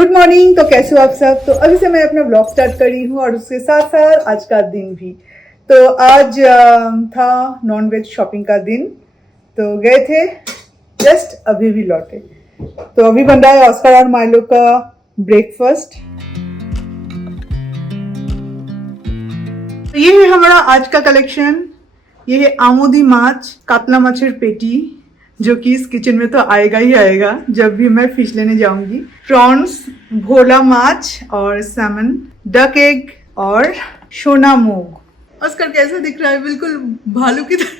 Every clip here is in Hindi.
Good morning. तो कैसे हो आप सब। तो अभी से मैं अपना ब्लॉग स्टार्ट कर रही हूँ और उसके साथ साथ आज का दिन भी। तो आज था नॉन वेज शॉपिंग का दिन, तो गए थे, जस्ट अभी भी लौटे। तो अभी बन रहा है ऑस्कर और माइलो का ब्रेकफास्ट। तो ये है हमारा आज का कलेक्शन। ये है आमोदी माछ, कातला माछेर पेटी, जो कि इस किचन में तो आएगा ही आएगा जब भी मैं फिश लेने जाऊंगी। प्रॉन्स, भोला माछ और सैमन, डक एग और सोना मूंग। ऑस्कर कैसा दिख रहा है? बिल्कुल भालू की तरह।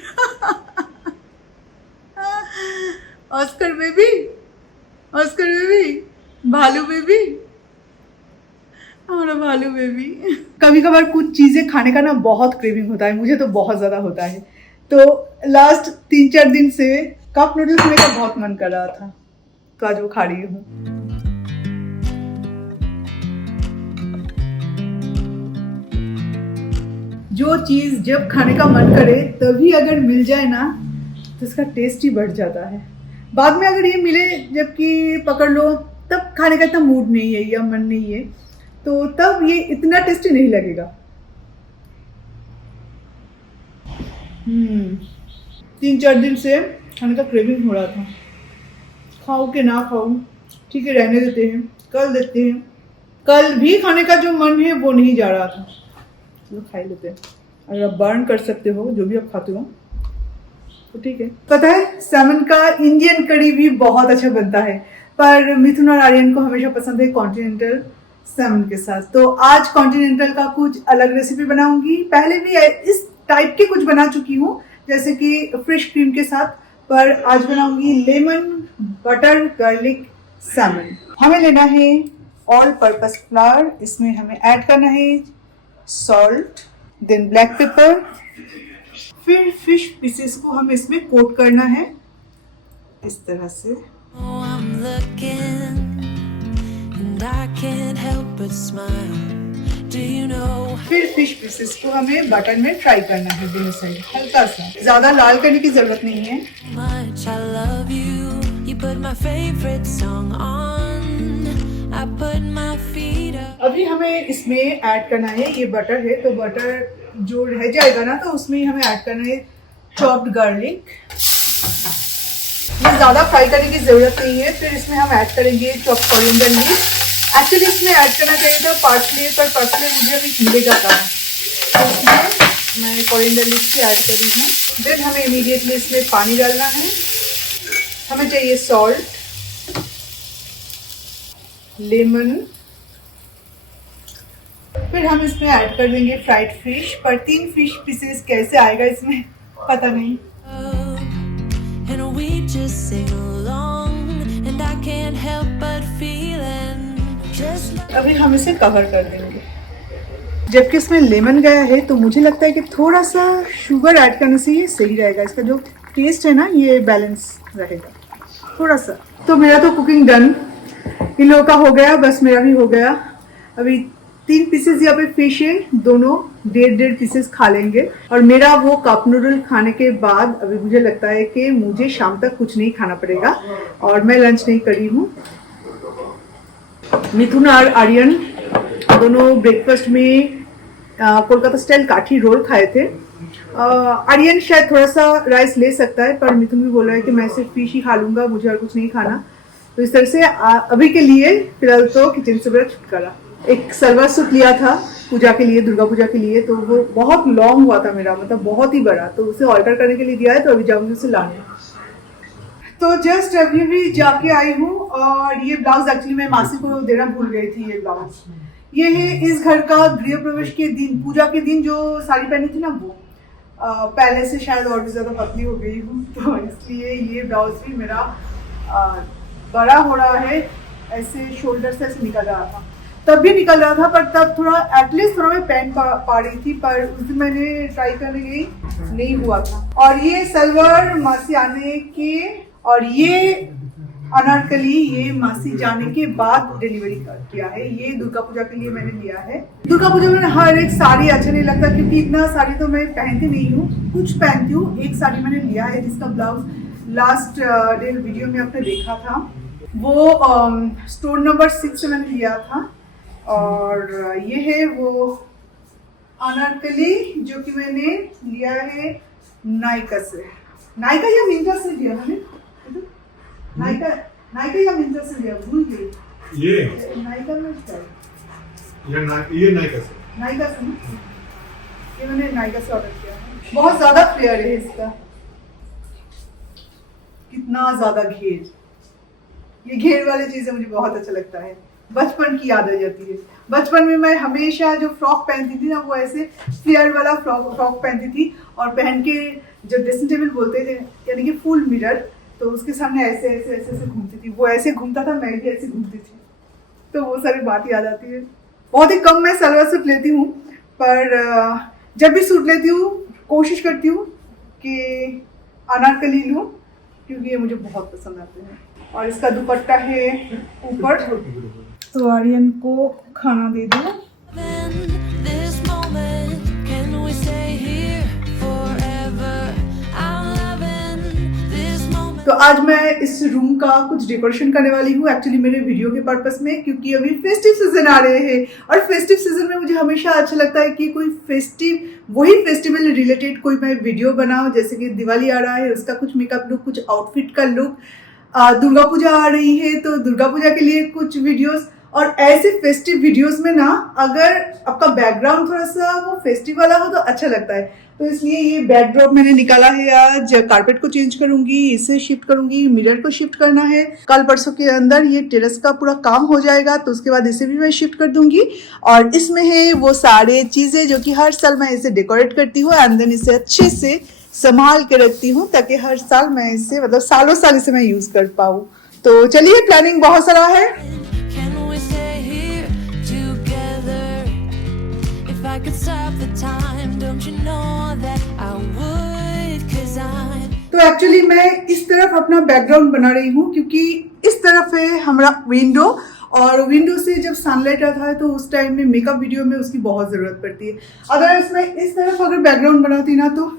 ऑस्कर बेबी, ऑस्कर बेबी, भालू बेबी, हमारा भालू बेबी। कभी कभार कुछ चीजें खाने का ना बहुत क्रेविंग होता है, मुझे तो बहुत ज्यादा होता है। तो लास्ट 3-4 दिन से कप नूडल्स खाने का बहुत मन कर रहा था, तो आज वो खा रही हूँ। जो चीज जब खाने का मन करे तभी अगर मिल जाए ना तो इसका टेस्ट ही बढ़ जाता है। बाद में अगर ये मिले जबकि पकड़ लो तब खाने का इतना मूड नहीं है या मन नहीं है, तो तब ये इतना टेस्टी नहीं लगेगा। 3-4 दिन से खाने का क्रेविंग हो रहा था। खाऊं कि ना खाऊं, ठीक है रहने देते हैं, कल देखते हैं। कल भी खाने का जो मन है वो नहीं जा रहा था, चलो खा ही लेते हैं। अगर आप बर्न कर सकते हो जो भी आप खाते हो तो ठीक है। पता है सैमन का इंडियन कड़ी भी बहुत अच्छा बनता है, पर मिथुन और आर्यन को हमेशा पसंद है कॉन्टिनेंटल सैमन के साथ। तो आज कॉन्टिनेंटल का कुछ अलग रेसिपी बनाऊंगी। पहले भी इस टाइप के कुछ बना चुकी हूँ, जैसे कि फ्रेश क्रीम के साथ, पर आज बनाऊंगी लेमन बटर गार्लिक सैमन। हमें लेना है ऑल पर्पस फ्लावर, इसमें हमें ऐड करना है सॉल्ट, देन ब्लैक पेपर, फिर फिश पीसेस को हमें इसमें कोट करना है इस तरह से। फिर फिश पीसेस को हमें बटर में फ्राई करना है दोनों साइड, हल्का सा, ज्यादा लाल करने की जरूरत नहीं है। अभी हमें इसमें ऐड करना है, ये बटर है तो बटर जो रह जाएगा ना तो उसमें हमें ऐड करना है चॉप्ड गार्लिक। ये ज्यादा फ्राई करने की जरूरत नहीं है। फिर इसमें हम ऐड करेंगे चॉप्ड कोरिएंडर लीव्स। एक्चुअली इसमें ऐड करना चाहिए था पार्सले, पर पार्सले मुझे अभी मिलेगा कहाँ, तो इसमें मैं कोरिएंडर लीव्स की ऐड करी हूँ। देन हमें इमीडिएटली इसमें पानी डालना है। हमें चाहिए सॉल्ट, लेमन, फिर हम इसमें ऐड कर देंगे फ्राइड फिश। पर 3 फिश पीसेस कैसे आएगा इसमें पता नहीं। अभी हम इसे कवर कर देंगे। जबकि इसमें लेमन गया है तो मुझे लगता है कि थोड़ा सा शुगर ऐड करने से ये सही रहेगा, इसका जो टेस्ट है ना ये बैलेंस रहेगा थोड़ा सा। तो मेरा तो कुकिंग डन, इन लोगों का हो गया, बस मेरा भी हो गया। अभी 3 पीसेस यहाँ पे फिश है, दोनों 1.5 पीसेस खा लेंगे। और मेरा वो कप नूडल खाने के बाद अभी मुझे लगता है कि मुझे शाम तक कुछ नहीं खाना पड़ेगा और मैं लंच नहीं करी हूँ। मिथुन और आर्यन दोनों ब्रेकफास्ट में कोलकाता स्टाइल काठी रोल खाए थे। आर्यन शायद थोड़ा सा राइस ले सकता है, पर मिथुन भी बोल रहा है कि मैं सिर्फ फिश ही खा लूंगा, मुझे और कुछ नहीं खाना। तो इस तरह से अभी के लिए फिलहाल तो किचन से बड़ा छुटकारा। एक सलवार सूट लिया था पूजा के लिए, दुर्गा पूजा के लिए, तो वो बहुत लॉन्ग हुआ था मेरा, मतलब बहुत ही बड़ा, तो उसे ऑल्टर करने के लिए दिया है, तो अभी जाऊंगी उसे लाने। तो जस्ट अभी भी जाके आई हूँ। और ये ब्लाउज एक्चुअली मैं मासी को देना भूल गई थी। ये ब्लाउज ये है इस घर का गृह प्रवेश के दिन, पूजा के दिन जो साड़ी पहनी थी ना वो पहले से शायद और भी ज्यादा पतली हो गई हूँ, तो इसलिए ये ब्लाउज भी मेरा बड़ा हो रहा है। ऐसे शोल्डर से ऐसे निकल रहा था, तब भी निकल रहा था, पर तब थोड़ा एटलीस्ट थोड़ा मैं पहन पा रही थी, पर उस दिन मैंने ट्राई करने गई नहीं हुआ था। और ये सलवार मासी आने के, और ये अनारकली ये मासी जाने के बाद डिलीवरी किया है। ये दुर्गा पूजा के लिए मैंने लिया है। दुर्गा पूजा में हर एक साड़ी अच्छा नहीं लगता, क्योंकि इतना साड़ी तो मैं पहनती नहीं हूँ, कुछ पहनती हूँ। एक साड़ी मैंने लिया है जिसका ब्लाउज लास्ट वीडियो में आपने देखा था। वो स्टोर नंबर 6 से मैंने लिया था। और ये है वो अनारकली जो कि मैंने लिया है नायका से। नायका या मिंत्रा से लिया मैंने? नायका या मिंत्रा से लिया, भूल गई। ये नायका में क्या है? ये नायका से ना? ये मैंने नायका से ऑर्डर किया है। बहुत ज्यादा फ्लेयर है इसका, कितना ज्यादा घेर। ये घेर वाली चीजें मुझे बहुत अच्छा लगता है, बचपन की याद आ जाती है। बचपन में मैं हमेशा जो फ्रॉक पहनती थी ना, वो ऐसे फ्लेयर वाला फ्रॉक पहनती थी और पहन के जो ड्रेसिंग टेबल बोलते थे, यानी कि फुल मिरर, तो उसके सामने ऐसे ऐसे ऐसे ऐसे घूमती थी। वो ऐसे घूमता था, मैं भी ऐसे घूमती थी, तो वो सारी बात याद आती है। बहुत ही कम मैं सलवार सूट लेती हूँ, पर जब भी सूट लेती हूँ कोशिश करती हूँ कि अनारकली लूँ, क्योंकि ये मुझे बहुत पसंद आते हैं। और इसका दुपट्टा है ऊपर। तो आर्यन को खाना दे दो। तो आज मैं इस रूम का कुछ डेकोरेशन करने वाली हूँ, एक्चुअली मेरे वीडियो के पर्पस में, क्योंकि अभी फेस्टिव सीजन आ रहे हैं और फेस्टिव सीजन में मुझे हमेशा अच्छा लगता है कि कोई वही फेस्टिवल रिलेटेड कोई मैं वीडियो बनाऊं। जैसे कि दिवाली आ रहा है, उसका कुछ मेकअप लुक, कुछ आउटफिट का लुक। दुर्गा पूजा आ रही है, तो दुर्गा पूजा के लिए कुछ वीडियोस। और ऐसे फेस्टिव वीडियोस में ना, अगर आपका बैकग्राउंड थोड़ा सा वो फेस्टिव वाला हो तो अच्छा लगता है। तो इसलिए ये बैकड्रॉप मैंने निकाला है। आज कारपेट को चेंज करूंगी, इसे शिफ्ट करूंगी, मिरर को शिफ्ट करना है। कल परसों के अंदर ये टेरेस का पूरा काम हो जाएगा, तो उसके बाद इसे भी मैं शिफ्ट कर दूंगी। और इसमें है वो सारे चीजें जो कि हर साल मैं इसे डेकोरेट करती हूँ, एंड देन इसे अच्छे से संभाल के रखती हूँ, ताकि हर साल मैं इसे, मतलब सालों साल इसे मैं यूज कर पाऊँ। तो चलिए, प्लानिंग बहुत सारा है। तो एक्चुअली मैं इस तरफ अपना बैकग्राउंड बना रही हूँ, क्योंकि इस तरफ है हमारा विंडो, और विंडो से जब सनलाइट आता है तो उस टाइम में मेकअप वीडियो में उसकी बहुत जरूरत पड़ती है। अगर इसमें इस तरफ अगर बैकग्राउंड बनाती ना, तो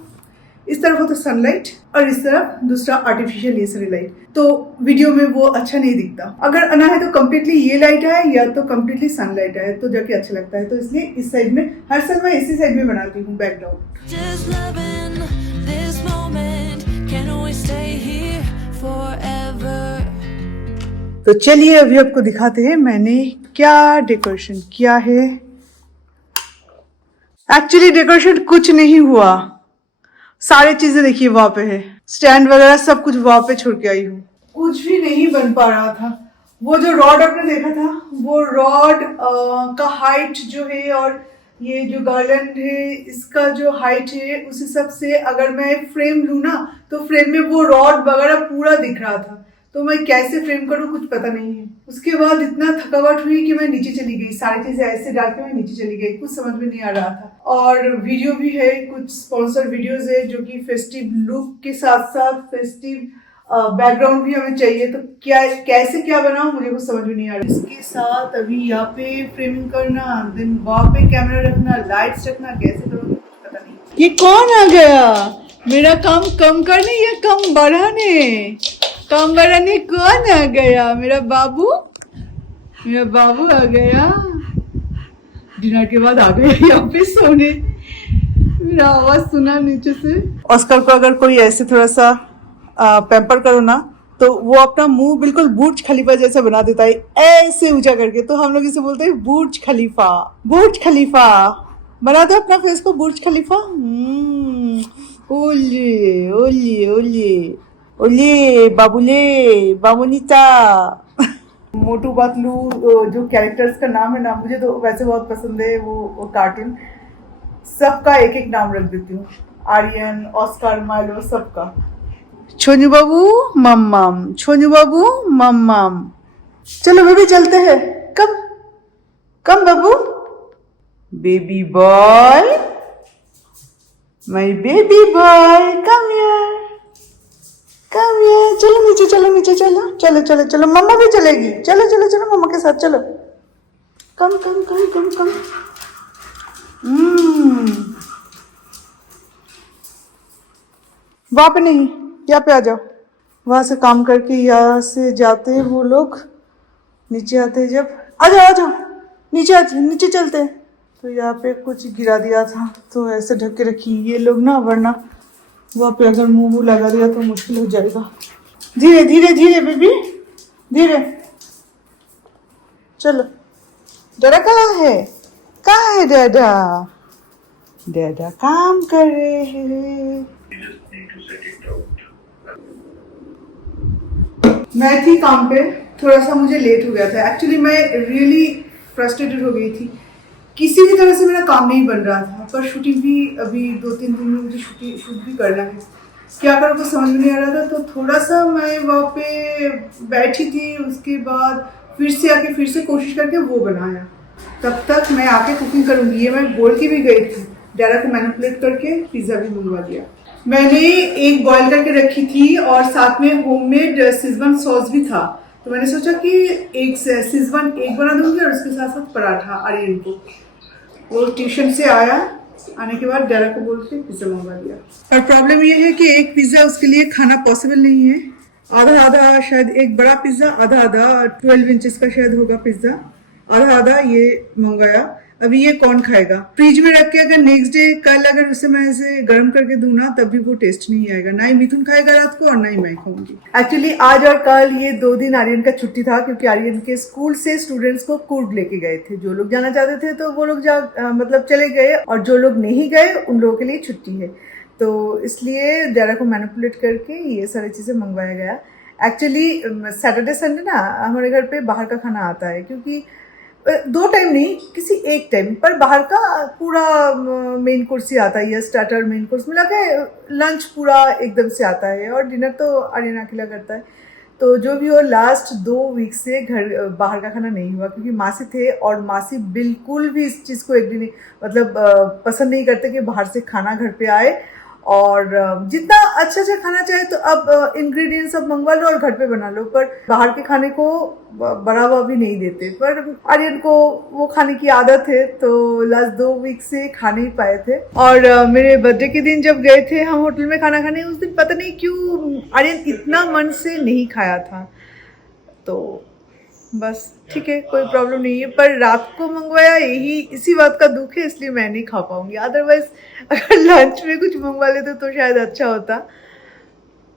इस तरफ होता सनलाइट और इस तरफ दूसरा आर्टिफिशियल ये सारी लाइट, तो वीडियो में वो अच्छा नहीं दिखता। अगर आना है तो कम्प्लीटली ये लाइट है या तो कम्प्लीटली सनलाइट है, तो जाके अच्छा लगता है। तो इसलिए इस साइड में, हर साल मैं इसी साइड में बनाती हूँ बैकग्राउंड। तो चलिए अभी आपको दिखाते हैं मैंने क्या डेकोरेशन किया है। एक्चुअली डेकोरेशन कुछ नहीं हुआ, सारी चीजें देखिए वहां पे है, स्टैंड वगैरह सब कुछ वहां पे छोड़ के आई हूँ। कुछ भी नहीं बन पा रहा था। वो जो रॉड आपने देखा था, वो रॉड का हाइट जो है, और ये जो गार्लैंड है इसका जो हाइट है, उस हिसाब से अगर मैं फ्रेम लूँ ना, तो फ्रेम में वो रॉड वगैरह पूरा दिख रहा था। तो मैं कैसे फ्रेम करूँ कुछ पता नहीं है। उसके बाद इतना थकावट हुई कि मैं नीचे चली गई, सारी चीजें ऐसे डाल के मैं नीचे चली गई, कुछ समझ में नहीं आ रहा था। और वीडियो भी है, कुछ स्पॉन्सर वीडियोस है जो कि फेस्टिव लुक के साथ साथ फेस्टिव बैकग्राउंड भी हमें चाहिए। तो कैसे क्या बनाऊं मुझे कुछ समझ में नहीं आ रहा। इसके साथ अभी यहाँ पे फ्रेमिंग करना, देन वहाँ पे कैमरा रखना, लाइट्स रखना, कैसे करूँगी कुछ पता नहीं। ये कौन आ गया? मेरा काम कम करने या कम बढ़ाने? कम बढ़ाने कौन आ गया? मेरा बाबू आ गया। डिनर के बाद आ गया यहाँ पे सोने। मेरा आवाज सुना नीचे से। ऑस्कर को अगर कोई ऐसे थोड़ा सा पैम्पर करो ना, तो वो अपना मुंह बिल्कुल बुर्ज खलीफा जैसा बना देता है, ऐसे ऊंचा करके। तो हम लोग इसे बोलते हैं बुर्ज खलीफा। बना दो अपना फेस को बुर्ज खलीफा। ओले ओले ओले ओले बाबूले बाबूनीता। मोटू पतलू जो कैरेक्टर्स का नाम है ना, मुझे तो वैसे बहुत पसंद है वो कार्टून। सबका एक एक नाम रख देती हूँ, आर्यन, ऑस्कर, माइलो, सबका। छोनू बाबू मम्मम, छोनू बाबू मम्मम। चलो बेबी चलते हैं। कम बाबू, baby boy, my baby boy, come here. चलो नीचे, चलो मम्मा भी चलेगी। चलो मम्मा के साथ चलो। कम। वहां पे नहीं, यहाँ पे आ जाओ। वहाँ से काम करके यहाँ से जाते हैं वो लोग, नीचे आते हैं जब, आ जाओ नीचे चलते हैं। तो यहाँ पे कुछ गिरा दिया था तो ऐसे ढक के रखी ये लोग ना, वरना वहाँ पे अगर मुंह लगा दिया तो मुश्किल हो जाएगा। धीरे धीरे धीरे बेबी, धीरे चलो। डरा कहाँ है डैडा? डैडा काम कर रहे हैं। मैं थी काम पे, थोड़ा सा मुझे लेट हो गया था। एक्चुअली मैं रियली फ्रस्ट्रेटेड हो गई थी, किसी भी तरह से मेरा काम नहीं बन रहा था। पर शूटिंग भी अभी 2-3 दिन में मुझे शूट भी करना है, क्या करूँ कुछ समझ में नहीं आ रहा था। तो थोड़ा सा मैं वहाँ पे बैठी थी, उसके बाद फिर से कोशिश करके वो बनाया। तब तक मैं आके कुकिंग करूँगी ये मैं बोल के भी गई थी। डायरा को मैनिपुलेट करके पिज़्ज़ा भी मंगवा दिया। मैंने एक बॉईल करके रखी थी और साथ में होममेड सिजवान सॉस भी था। तो मैंने सोचा कि एक सिजवान एग बना दूंगी और उसके साथ साथ पराठा आर्यन को। वो ट्यूशन से आया, आने के बाद डायरा को बोल के पिज़्ज़ा मंगवा दिया। और प्रॉब्लम ये है कि एक पिज़्ज़ा उसके लिए खाना पॉसिबल नहीं है। आधा आधा शायद एक बड़ा पिज़्ज़ा, आधा 12 इंचेस का शायद होगा पिज़्ज़ा, आधा ये मंगाया। अभी ये कौन खाएगा? फ्रिज में रख के अगर नेक्स्ट डे कल अगर उसे मैं ऐसे गर्म करके दूं ना, तब भी वो टेस्ट नहीं आएगा। ना ही मिथुन खाएगा रात को और ना ही मैं खाऊंगी। एक्चुअली आज और कल ये 2 दिन आर्यन का छुट्टी था, क्योंकि आर्यन के स्कूल से स्टूडेंट्स को कूर्ग लेके गए थे। जो लोग जाना चाहते थे तो वो लोग मतलब चले गए, और जो लोग नहीं गए उन लोगों के लिए छुट्टी है। तो इसलिए डायरा को मैनिपुलेट करके ये सारी चीज़ें मंगवाया गया। एक्चुअली सैटरडे संडे ना हमारे घर पे बाहर का खाना आता है, क्योंकि 2 टाइम नहीं, किसी एक टाइम पर बाहर का पूरा मेन कोर्स ही आता है, या स्टार्टर मेन कोर्स मिला के लंच पूरा एकदम से आता है, और डिनर तो आर्यन अकेला करता है। तो जो भी हो, लास्ट 2 वीक से घर बाहर का खाना नहीं हुआ, क्योंकि मासी थे और मासी बिल्कुल भी इस चीज़ को एग्री नहीं, मतलब पसंद नहीं करते कि बाहर से खाना घर पे आए। और जितना अच्छा खाना चाहे तो अब इंग्रेडिएंट्स सब मंगवा लो और घर पे बना लो, पर बाहर के खाने को बढ़ावा भी नहीं देते। पर आर्यन को वो खाने की आदत है, तो लास्ट 2 वीक से खा नहीं पाए थे। और मेरे बर्थडे के दिन जब गए थे हम होटल में खाना खाने, उस दिन पता नहीं क्यों आर्यन इतना मन से नहीं खाया था। तो बस ठीक है, कोई प्रॉब्लम नहीं है। पर रात को मंगवाया, इसी बात का दुख है, इसलिए मैं नहीं खा पाऊंगी। अदरवाइज अगर लंच में कुछ मंगवा लेते तो शायद अच्छा होता।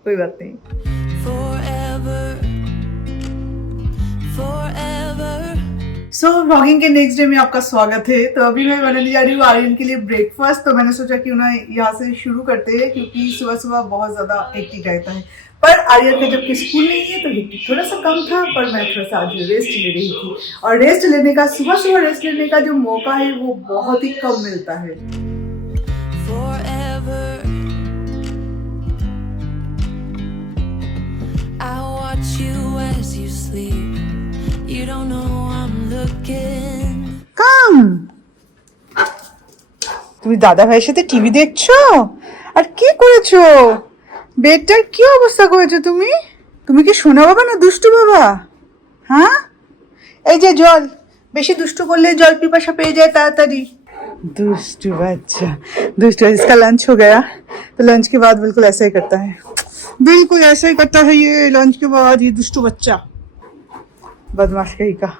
कोई बात नहीं। सो व्लॉगिंग के नेक्स्ट डे में आपका स्वागत है। तो अभी मैं बनाने जा रही हूँ आर्यन के लिए ब्रेकफास्ट। तो मैंने सोचा कि उन्हें यहाँ से शुरू करते हैं, क्योंकि सुबह सुबह बहुत ज़्यादा हेक्टिक रहता है। पर आर्यन का जबकि स्कूल नहीं है तो हेक्टिक थोड़ा सा कम था, पर मैं थोड़ा सा आज रेस्ट ले रही थी। और रेस्ट लेने का, सुबह सुबह रेस्ट लेने का जो मौका है वो बहुत ही कम मिलता है। তুমি দাদা ভাইয়ের সাথে টিভি দেখছো আর কি করেছো? বেডটার কি অবস্থা করেছো তুমি? তুমি কি সোনা বাবা না দুষ্টু বাবা? হ্যাঁ, এই যে জল, বেশি দুষ্টু করলে জল পিপাসা পেয়ে যায় ताड़ाताड़ी। दुष्टू बच्चा, दुष्टू। इसका लंच हो गया, तो लंच के बाद बिल्कुल ऐसा ही करता है, बिल्कुल ऐसा ही करता है ये लंच के बाद, ये दुष्टू बच्चा, बदमाश कहीं का।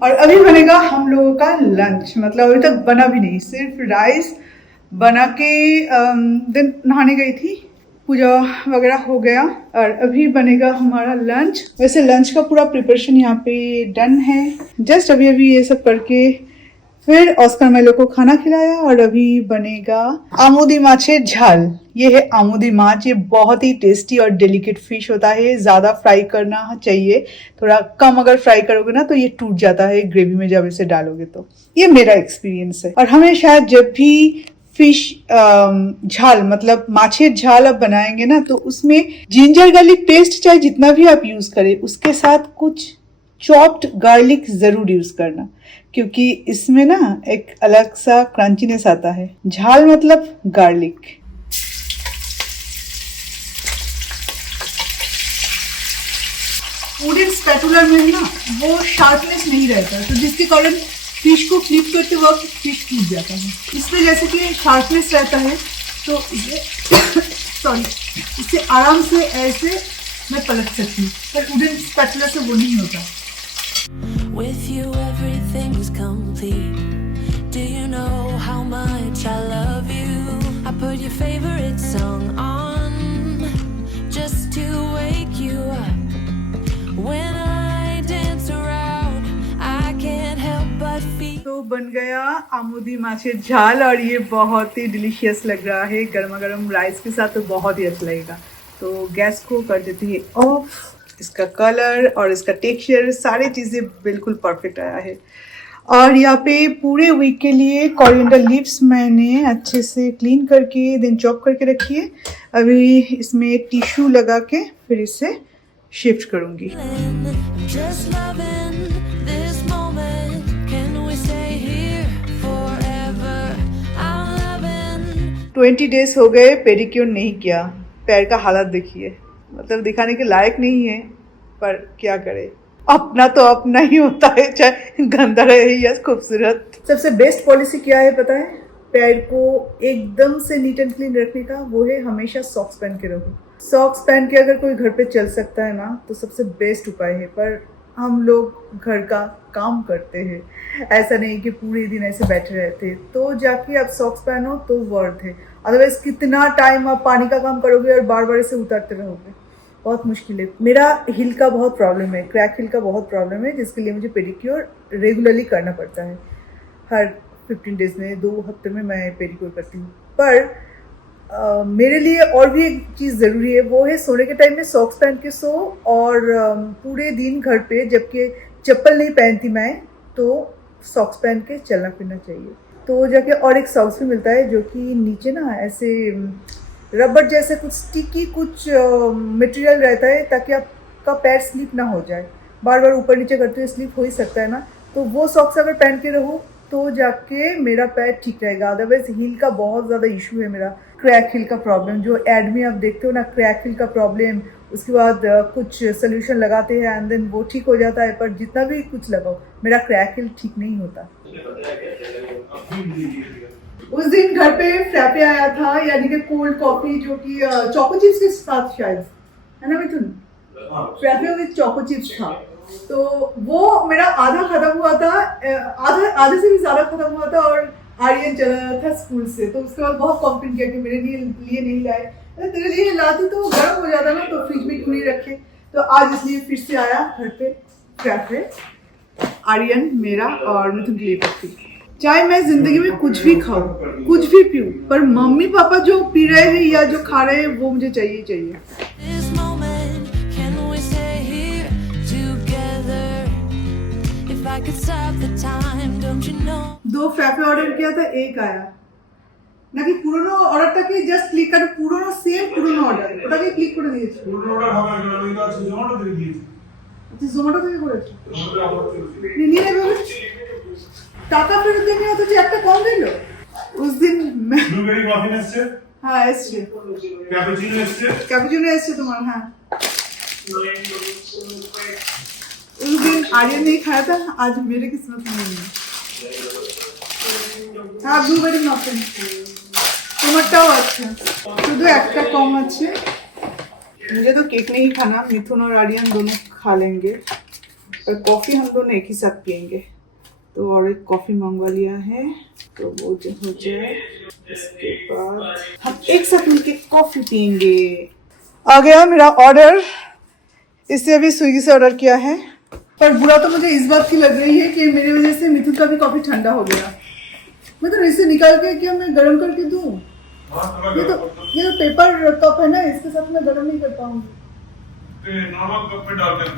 और अभी बनेगा हम लोगों का लंच, मतलब अभी तक बना भी नहीं, सिर्फ राइस बना के दिन नहाने गई थी, पूजा वगैरह हो गया, और अभी बनेगा हमारा लंच। वैसे लंच का पूरा प्रिपरेशन यहाँ पे डन है। जस्ट अभी ये सब करके फिर ऑस्कर मेलो को खाना खिलाया, और अभी बनेगा आमुदी माछेर झाल। ये है आमुदी माछ, ये बहुत ही टेस्टी और डेलिकेट फिश होता है। ज्यादा फ्राई करना चाहिए, थोड़ा कम अगर फ्राई करोगे ना तो ये टूट जाता है ग्रेवी में जब इसे डालोगे तो। ये मेरा एक्सपीरियंस है। और हमें शायद जब भी फिश झाल, मतलब माछेर झाल आप बनाएंगे ना, तो उसमें जिंजर गार्लिक पेस्ट चाहे जितना भी आप यूज करें, उसके साथ कुछ चॉप्ड गार्लिक जरूर यूज करना, क्योंकि इसमें ना एक अलग सा क्रंचीनेस आता है। झाल मतलब गार्लिक। पूरे स्पैटुला में ना वो शार्पनेस नहीं रहता, तो जिसके कारण फिश को फ्लिप करते वक्त फिश टूट जाता है। इसमें जैसे कि शार्पनेस रहता है, तो इसे सॉरी, इसे आराम से ऐसे मैं पलट सकती हूँ, पर वुडन स्पैचुला से वो नहीं होता। With you everything is complete. Do you know how much I love you? I put your favorite song on just to wake you up. When I dance around, I can't help but feel. तो बन गया आमोदी माछेर झाल और ये बहुत ही डिलीशियस लग रहा है। गर्मा गर्म राइस के साथ तो बहुत ही अच्छा लगेगा। तो गैस को कर देती है ऑफ। इसका कलर और इसका टेक्सचर सारी चीज़ें बिल्कुल परफेक्ट आया है। और यहाँ पे पूरे वीक के लिए कोरिएंडर लीव्स मैंने अच्छे से क्लीन करके देन चॉप करके रखी है। अभी इसमें टिश्यू लगा के फिर इसे शिफ्ट करूँगी। Just loving this moment. Can we stay here forever? I'm loving. 20 days हो गए पेडिक्योर नहीं किया। पैर का हालत देखिए, मतलब दिखाने के लायक नहीं है, पर क्या करे, अपना तो अपना ही होता है, चाहे गंदा रहे या खूबसूरत। सबसे बेस्ट पॉलिसी क्या है पता है? पैर को एकदम से नीट एंड क्लीन रखने का वो है हमेशा सॉक्स पहन के रखो। सॉक्स पहन के अगर कोई घर पे चल सकता है ना तो सबसे बेस्ट उपाय है। पर हम लोग घर का काम करते हैं, ऐसा नहीं कि पूरे दिन ऐसे बैठे रहते, तो जाके आप सॉक्स पहनो तो वर्थ है। अदरवाइज कितना टाइम आप पानी का काम करोगे और बार बार इसे उतारते रहोगे, बहुत मुश्किल है। मेरा हिल का बहुत प्रॉब्लम है, क्रैक हिल का बहुत प्रॉब्लम है, जिसके लिए मुझे पेडिक्योर रेगुलरली करना पड़ता है। हर 15 डेज में 2 हफ्ते में मैं पेडिक्योर करती हूँ। पर मेरे लिए और भी एक चीज़ ज़रूरी है, वो है सोने के टाइम में सॉक्स पहन के सो। और पूरे दिन घर पे जबकि चप्पल नहीं पहनती मैं, तो सॉक्स पहन के चलना फिरना चाहिए। तो जाके और एक सॉक्स भी मिलता है जो कि नीचे ना ऐसे रबर जैसे कुछ स्टिकी कुछ मटेरियल रहता है, ताकि आपका पैर स्लिप ना हो जाए। बार बार ऊपर नीचे करते हुए स्लिप हो ही सकता है ना, तो वो सॉक्स अगर पहन के रहो तो जाके मेरा पैर ठीक रहेगा। अदरवाइज हील का बहुत ज़्यादा इशू है मेरा, क्रैक हील का प्रॉब्लम। जो एड में आप देखते हो ना, क्रैक हील का प्रॉब्लम, उसके बाद कुछ सोल्यूशन लगाते हैं एंड देन वो ठीक हो जाता है, पर जितना भी कुछ लगाओ मेरा क्रैक हील ठीक नहीं होता। उस दिन घर पे फ्रैपे आया था, यानी कि कोल्ड कॉफी, जो कि चोको चिप्स के साथ शायद, है ना मिथुन? फ्रैपे विद चोको चिप्स था, तो वो मेरा आधा खत्म हुआ था, आधे से भी ज़्यादा खत्म हुआ था। और आर्यन चला था स्कूल से, तो उसके बाद बहुत कॉम्प्लेन किया कि मेरे लिए नहीं लाए। तेरे लिए लाती तो गर्म हो जाता ना, तो फ्रिज में क्यों नहीं रखे। तो आज इसलिए फिर से आया घर पे फ्रैपे, आर्यन मेरा और मिथुन के लिए रखती। चाहे मैं जिंदगी में कुछ भी खाऊं, कुछ भी पीऊं, पर मम्मी पापा जो पी रहे हैं या जो खा रहे हैं वो मुझे चाहिए चाहिए। This moment, can we stay here together? If I could stop the time, don't you know? 2 frappe order किया था, एक आया। নাকি পুরনো অর্ডারটাকে জাস্ট ক্লিক করে পুরনো সেম পুরনো অর্ডার ওটাকে ক্লিক করে দিয়েছি। পুরনো অর্ডার হবে না, আমি তো আছে জোমাটো থেকে দিয়েছি। আচ্ছা জোমাটো থেকে করেছো? জোমাটো আবার নিয়ে নেবে টাকা ফেরত দেবে, অথচ একটা কম দিল। उस दिन ব্লুবেরি মাফিন এসেছে, হ্যাঁ এসছে, ক্যাপুচিনো এসেছে, ক্যাপুচিনো এসছে তোমার। হ্যাঁ उस दिन आर्यन नहीं खाया था, आज मेरे किस्मत में नहीं है। हाँ ब्लूबेरी মাফিন তোমারটাও আছে, শুধু একটা কম আছে। मुझे तो केक नहीं खाना, मिथुन और आर्यन दोनों खा लेंगे, पर कॉफ़ी हम दोनों एक ही साथ पियेंगे। तो और एक कॉफ़ी मंगवा लिया है, तो वो जो हो जाए इसके बाद हम एक साथ मिलके कॉफ़ी पियेंगे। आ गया मेरा ऑर्डर, इससे अभी स्विगी से ऑर्डर किया है। पर बुरा तो मुझे इस बात की लग रही है कि मेरी वजह से मिथुन का भी कॉफ़ी ठंडा हो गया। मैं तो इसे निकाल के क्या मैं गर्म करके दूँ? ये तो पेपर कप है ना, इसके साथ मैं गर्म नहीं कर पाऊंगी,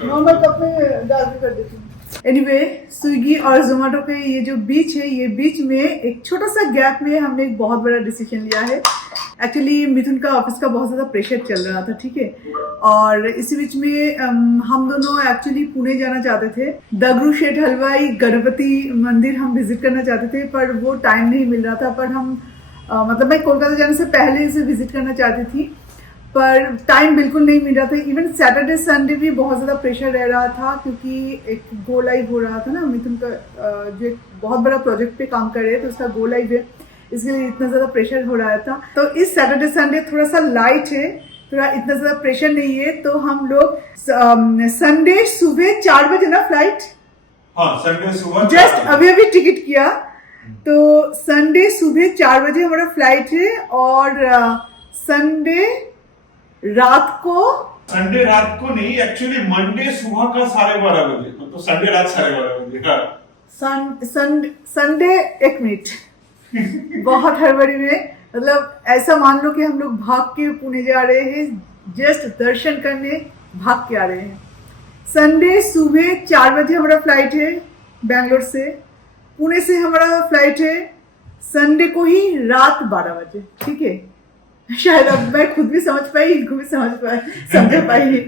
नॉर्मल कप में डाल के कर देती हूँ। एनीवे स्विगी और जोमेटो के ये जो बीच है, ये बीच में एक छोटा सा गैप में हमने एक बहुत बड़ा डिसीजन लिया है। एक्चुअली मिथुन का ऑफिस का बहुत ज़्यादा प्रेशर चल रहा था, ठीक है, और इसी बीच में हम दोनों एक्चुअली पुणे जाना चाहते थे। दगड़ू शेठ हलवाई गणपति मंदिर हम विजिट करना चाहते थे, पर वो टाइम नहीं मिल रहा था। पर हम मतलब मैं कोलकाता जाने से पहले इसे विजिट करना चाहती थी, पर टाइम बिल्कुल नहीं मिल रहा था। इवन सैटरडे संडे भी बहुत ज़्यादा प्रेशर रह रहा था, क्योंकि एक गो लाइव हो रहा था ना मिथुन का, जो एक बहुत बड़ा प्रोजेक्ट पे काम कर रहे हैं, तो उसका गो लाइव है, इसके लिए इतना ज़्यादा प्रेशर हो रहा था। तो इस सैटरडे संडे थोड़ा सा लाइट है, थोड़ा इतना ज्यादा प्रेशर नहीं है, तो हम लोग संडे सुबह 4 बजे ना फ्लाइट, हाँ संडे सुबह जस्ट अभी अभी टिकट किया, तो संडे सुबह 4 बजे हमारा फ्लाइट है, और संडे रात को नहीं, एक्चुअली मंडे सुबह का 12:30 बजे, मतलब संडे रात 12:30 बजे। हाँ। संडे, एक मिनट बहुत हड़बड़ी में, मतलब ऐसा मान लो कि हम लोग भाग के पुणे जा रहे हैं, जस्ट दर्शन करने भाग के आ रहे हैं। संडे सुबह 4 बजे हमारा फ्लाइट है बैंगलोर से, पुणे से हमारा फ्लाइट है संडे को ही रात 12 बजे। ठीक है, शायद अब मैं खुद भी समझ पाई, इनको भी समझ पाई।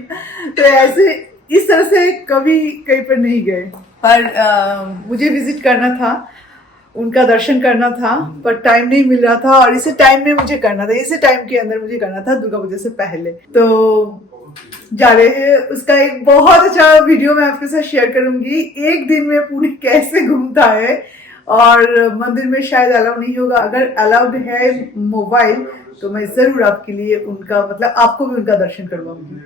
तो ऐसे इस तरह से कभी कहीं पर नहीं गए, पर मुझे विजिट करना था, उनका दर्शन करना था, पर टाइम नहीं मिल रहा था, और इसे टाइम में मुझे करना था, इसे टाइम के अंदर मुझे करना था, दुर्गा पूजा से पहले। तो जा रहे हैं, उसका एक बहुत अच्छा वीडियो मैं आपके साथ शेयर करूंगी, एक दिन में पुणे कैसे घूमता है, और मंदिर में शायद अलाउ नहीं होगा, अगर अलाउड है मोबाइल तो मैं जरूर आपके लिए उनका, मतलब आपको भी उनका दर्शन करवाऊंगी।